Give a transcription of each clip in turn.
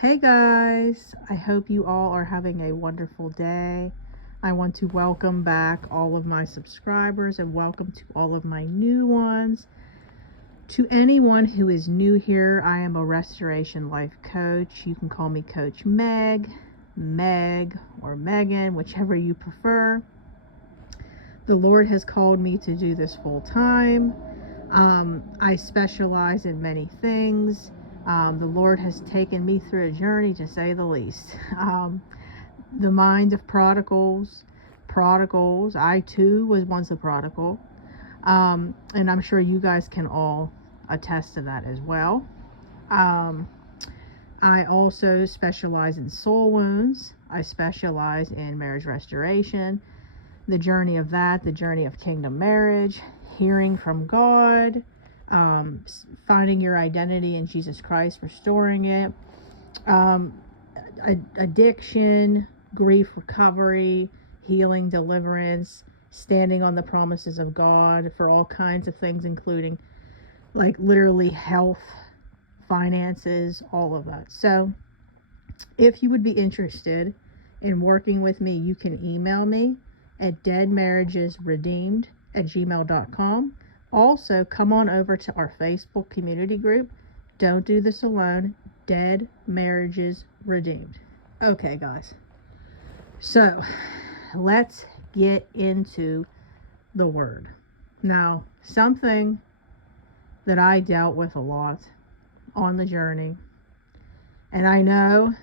Hey guys, I hope you all are having a wonderful day. I want to welcome back all of my subscribers and welcome to all of my new ones. To anyone who is new here, I am a restoration life coach. You can call me Coach Meg, or Megan, whichever you prefer. The Lord has called me to do this full time. I specialize in many things. The Lord has taken me through a journey, to say the least. The mind of prodigals. I too was once a prodigal. And I'm sure you guys can all attest to that as well. I also specialize in soul wounds. I specialize in marriage restoration, the journey of that, the journey of kingdom marriage, hearing from God, finding your identity in Jesus Christ, restoring it, addiction, grief recovery, healing, deliverance, standing on the promises of God for all kinds of things, including like literally health, finances, all of that. So if you would be interested in working with me, you can email me at deadmarriagesredeemed@gmail.com. Also, come on over to our Facebook community group. Don't do this alone. Dead Marriages Redeemed. Okay, guys. So, let's get into the word. Now, something that I dealt with a lot on the journey, and I know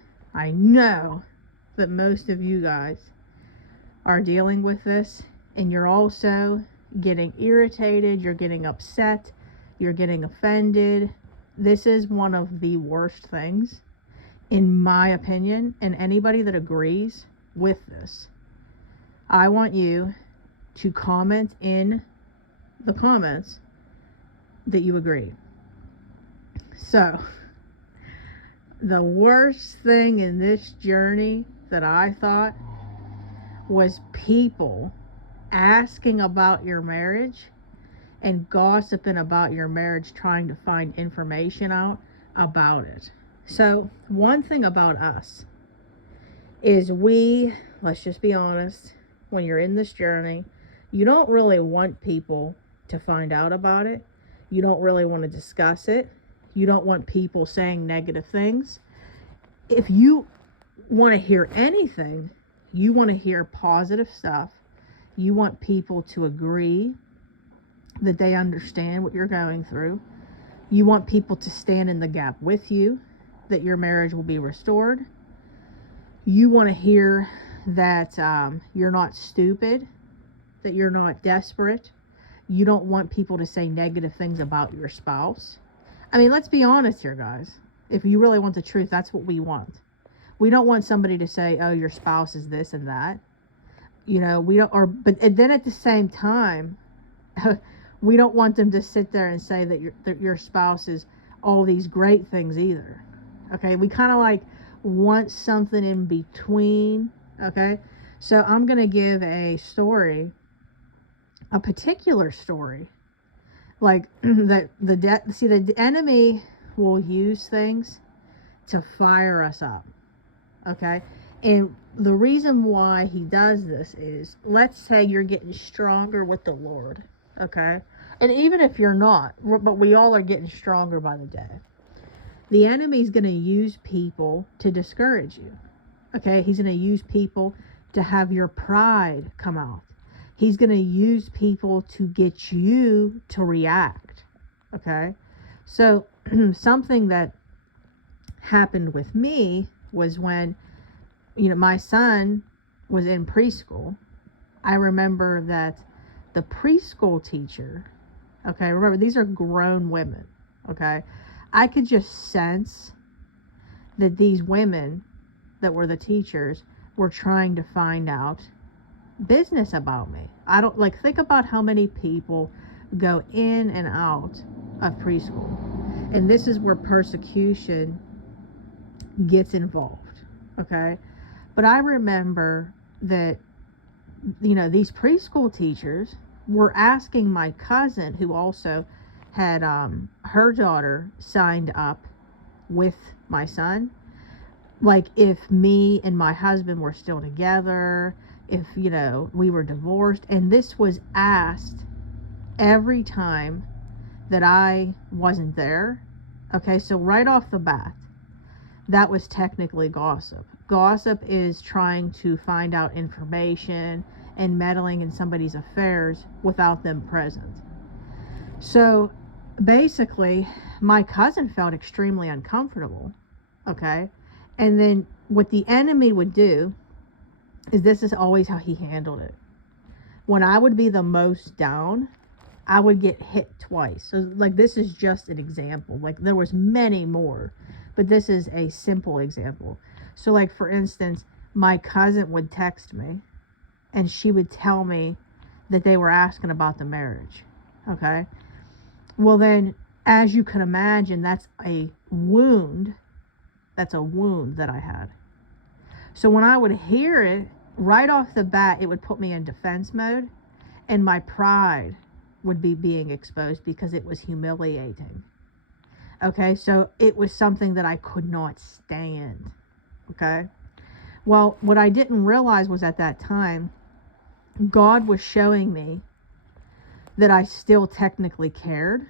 that most of you guys are dealing with this, and you're also getting irritated, you're getting upset, you're getting offended. This is one of the worst things, in my opinion, and anybody that agrees with this, I want you to comment in the comments that you agree. So, the worst thing in this journey that I thought was people asking about your marriage and gossiping about your marriage, trying to find information out about it. So, one thing about us is let's just be honest, when you're in this journey, you don't really want people to find out about it. You don't really want to discuss it. You don't want people saying negative things. If you want to hear anything, you want to hear positive stuff. You want people to agree that they understand what you're going through. You want people to stand in the gap with you, that your marriage will be restored. You want to hear that you're not stupid, that you're not desperate. You don't want people to say negative things about your spouse. I mean, let's be honest here, guys. If you really want the truth, that's what we want. We don't want somebody to say, oh, your spouse is this and that. We don't, but then at the same time, we don't want them to sit there and say that your spouse is all these great things either. Okay, we kind of like want something in between. Okay, so I'm gonna give a particular story, like that the enemy will use things to fire us up. Okay, and the reason why he does this is, let's say you're getting stronger with the Lord. Okay, and even if you're not, but we all are getting stronger by the day, the enemy's going to use people to discourage you. Okay, he's going to use people to have your pride come out. He's going to use people to get you to react. Okay, so something that happened with me was when my son was in preschool. I remember that the preschool teacher, okay, remember these are grown women, okay, I could just sense that these women that were the teachers were trying to find out business about me. I don't think about how many people go in and out of preschool, and this is where persecution gets involved. Okay, but I remember that these preschool teachers were asking my cousin, who also had her daughter signed up with my son, like if me and my husband were still together, if, we were divorced. And this was asked every time that I wasn't there. Okay, so right off the bat, that was technically gossip. Gossip is trying to find out information and meddling in somebody's affairs without them present. So basically, my cousin felt extremely uncomfortable. Okay, and then what the enemy would do is, this is always how he handled it. When I would be the most down, I would get hit twice. So like, this is just an example. Like, there was many more, but this is a simple example. So like, for instance, my cousin would text me and she would tell me that they were asking about the marriage. Okay, well then, as you can imagine, that's a wound that I had. So when I would hear it, right off the bat, it would put me in defense mode, and my pride would be being exposed because it was humiliating. Okay, so it was something that I could not stand. Okay, well, what I didn't realize was, at that time, God was showing me that I still technically cared.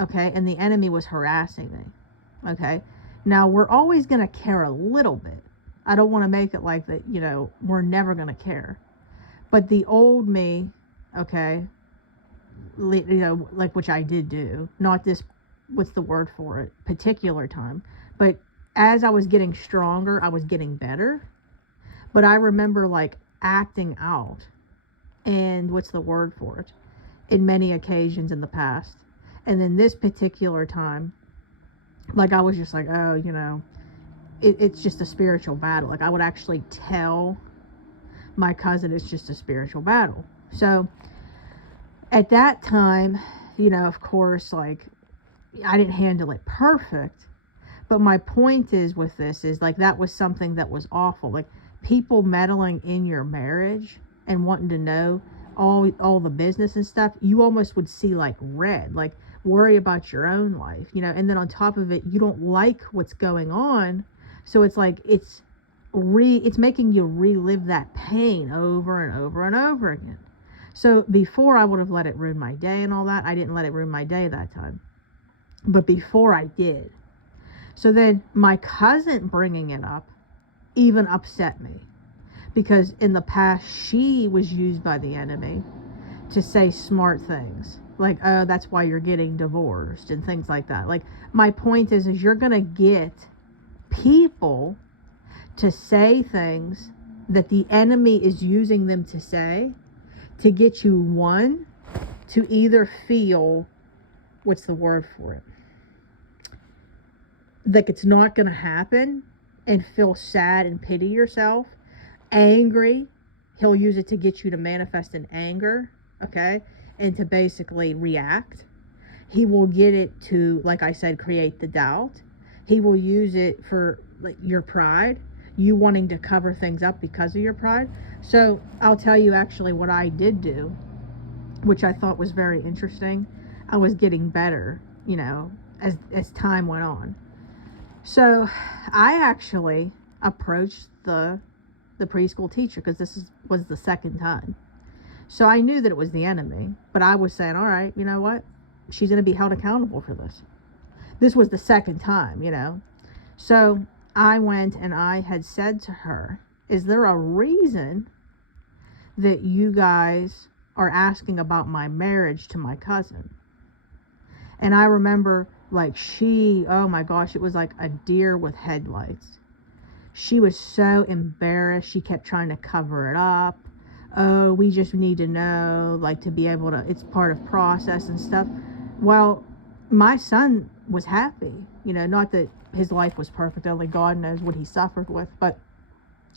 Okay, and the enemy was harassing me. Okay, now we're always going to care a little bit. I don't want to make it like that, we're never going to care. But the old me, okay, like, which I did do, not this, what's the word for it, particular time, but as I was getting stronger, I was getting better. But I remember like acting out, and what's the word for it, in many occasions in the past. And then this particular time, like, I was just like, oh, it's just a spiritual battle. Like, I would actually tell my cousin it's just a spiritual battle. So at that time, of course, like, I didn't handle it perfect. But my point is with this is, like, that was something that was awful. Like, people meddling in your marriage and wanting to know all the business and stuff, you almost would see like red, like, worry about your own life, and then on top of it, you don't like what's going on. So it's like, it's making you relive that pain over and over and over again. So before, I would have let it ruin my day and all that. I didn't let it ruin my day that time, but before I did. So then my cousin bringing it up even upset me, because in the past, she was used by the enemy to say smart things like, oh, that's why you're getting divorced and things like that. Like, my point is you're going to get people to say things that the enemy is using them to say, to get you, one, to either feel, what's the word for it, like it's not going to happen, and feel sad and pity yourself, angry. He'll use it to get you to manifest in anger, okay, and to basically react. He will get it to, like I said, create the doubt. He will use it for, like, your pride, you wanting to cover things up because of your pride. So I'll tell you actually what I did do, which I thought was very interesting. I was getting better, as time went on. So I actually approached the preschool teacher, because was the second time. So I knew that it was the enemy, but I was saying, all right, you know what? She's going to be held accountable for this. This was the second time, So I went and I had said to her, is there a reason that you guys are asking about my marriage to my cousin? And I remember, like, oh my gosh, it was like a deer with headlights. She was so embarrassed. She kept trying to cover it up. Oh, we just need to know, like, to be able to, it's part of process and stuff. Well, my son was happy, not that his life was perfect. Only God knows what he suffered with. But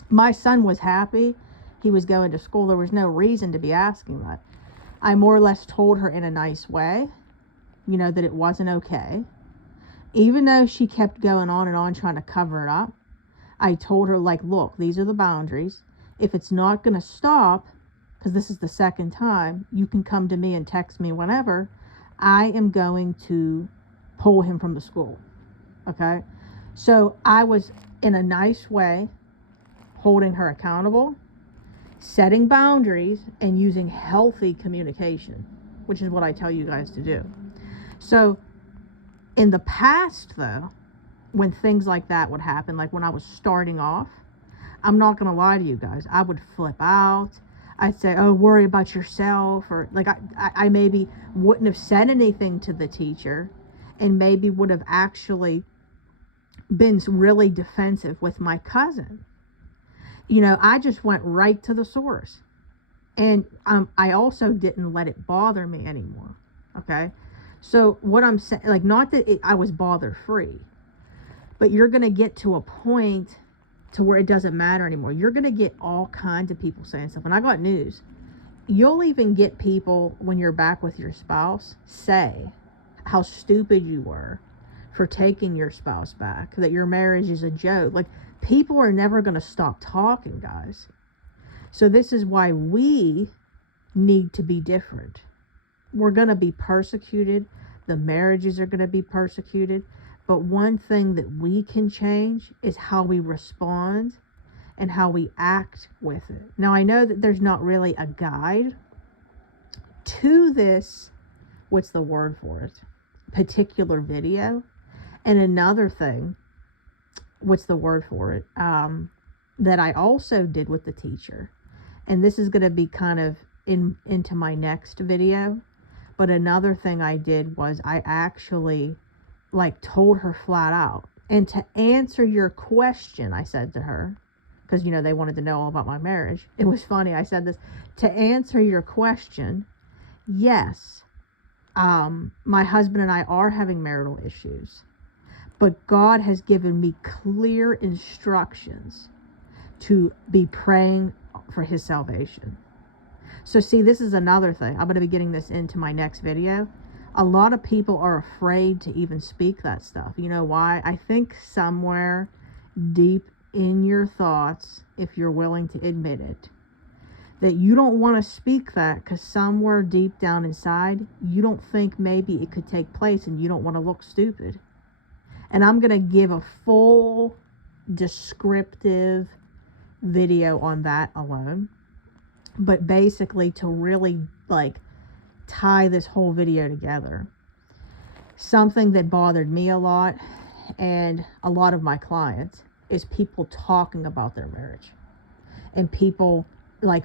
my son was happy. He was going to school. There was no reason to be asking that. I more or less told her in a nice way, that it wasn't okay. Even though she kept going on and on trying to cover it up, I told her, like, look, these are the boundaries. If it's not going to stop, because this is the second time, you can come to me and text me whenever. I am going to pull him from the school. Okay? So I was, in a nice way, holding her accountable, setting boundaries, and using healthy communication, which is what I tell you guys to do. So in the past, though, when things like that would happen, like when I was starting off, I'm not going to lie to you guys, I would flip out. I'd say, oh, worry about yourself. Or like I maybe wouldn't have said anything to the teacher, and maybe would have actually been really defensive with my cousin. You know, I just went right to the source. And I also didn't let it bother me anymore. Okay? So what I'm saying, like, not that I was bother free, but you're going to get to a point to where it doesn't matter anymore. You're going to get all kinds of people saying stuff. And I got news. You'll even get people, when you're back with your spouse, say how stupid you were for taking your spouse back, that your marriage is a joke. Like, people are never going to stop talking, guys. So this is why we need to be different. We're going to be persecuted. The marriages are going to be persecuted. But one thing that we can change is how we respond and how we act with it. Now, I know that there's not really a guide to this, what's the word for it, particular video. And another thing, what's the word for it, that I also did with the teacher. And this is going to be kind of into my next video. But another thing I did was I actually told her flat out. And to answer your question, I said to her, because, you know, they wanted to know all about my marriage. It was funny. I said this, to answer your question, yes, my husband and I are having marital issues, but God has given me clear instructions to be praying for his salvation. So see, this is another thing. I'm going to be getting this into my next video. A lot of people are afraid to even speak that stuff. You know why? I think somewhere deep in your thoughts, if you're willing to admit it, that you don't want to speak that because somewhere deep down inside, you don't think maybe it could take place and you don't want to look stupid. And I'm going to give a full descriptive video on that alone. But basically, to really tie this whole video together, something that bothered me a lot and a lot of my clients is people talking about their marriage and people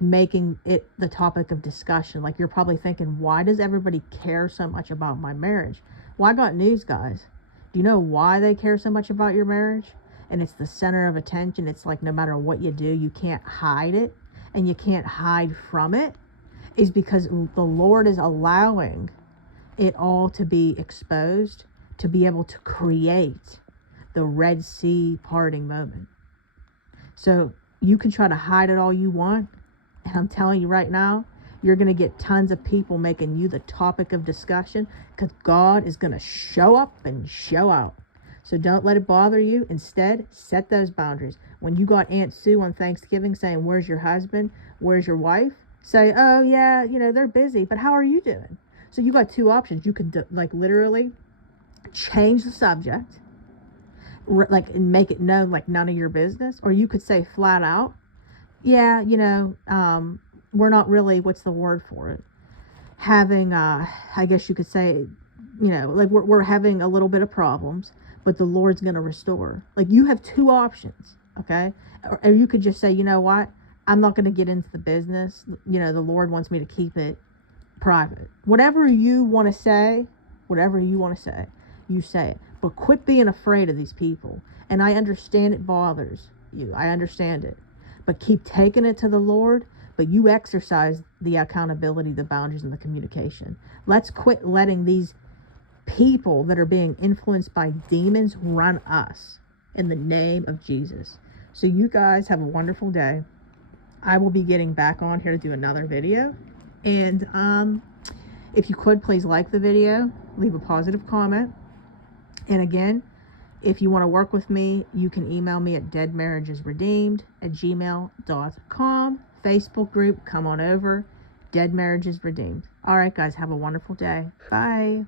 making it the topic of discussion. Like, you're probably thinking, why does everybody care so much about my marriage? Well, I got news, guys. Do you know why they care so much about your marriage? And it's the center of attention. It's like, no matter what you do, you can't hide it and you can't hide from it. Is because the Lord is allowing it all to be exposed, to be able to create the Red Sea parting moment. So you can try to hide it all you want, and I'm telling you right now, you're going to get tons of people making you the topic of discussion, because God is going to show up and show out. So don't let it bother you. Instead, set those boundaries. When you got Aunt Sue on Thanksgiving saying, where's your husband? Where's your wife? Say, oh yeah, you know, they're busy, but how are you doing? So you got two options. You could literally change the subject, and make it known like none of your business. Or you could say flat out, yeah, you know, we're not really, what's the word for it, having, I guess you could say, you know, we're having a little bit of problems, but the Lord's going to restore. You have two options, okay? Or you could just say, you know what? I'm not going to get into the business. You know, the Lord wants me to keep it private. Whatever you want to say, you say it. But quit being afraid of these people. And I understand it bothers you. I understand it. But keep taking it to the Lord. But you exercise the accountability, the boundaries, and the communication. Let's quit letting these people that are being influenced by demons run us, in the name of Jesus. So you guys have a wonderful day. I will be getting back on here to do another video. And if you could, please like the video, leave a positive comment. And again, if you want to work with me, you can email me at deadmarriagesredeemed@gmail.com. Facebook group, come on over. Dead Marriages Redeemed. All right, guys, have a wonderful day. Bye.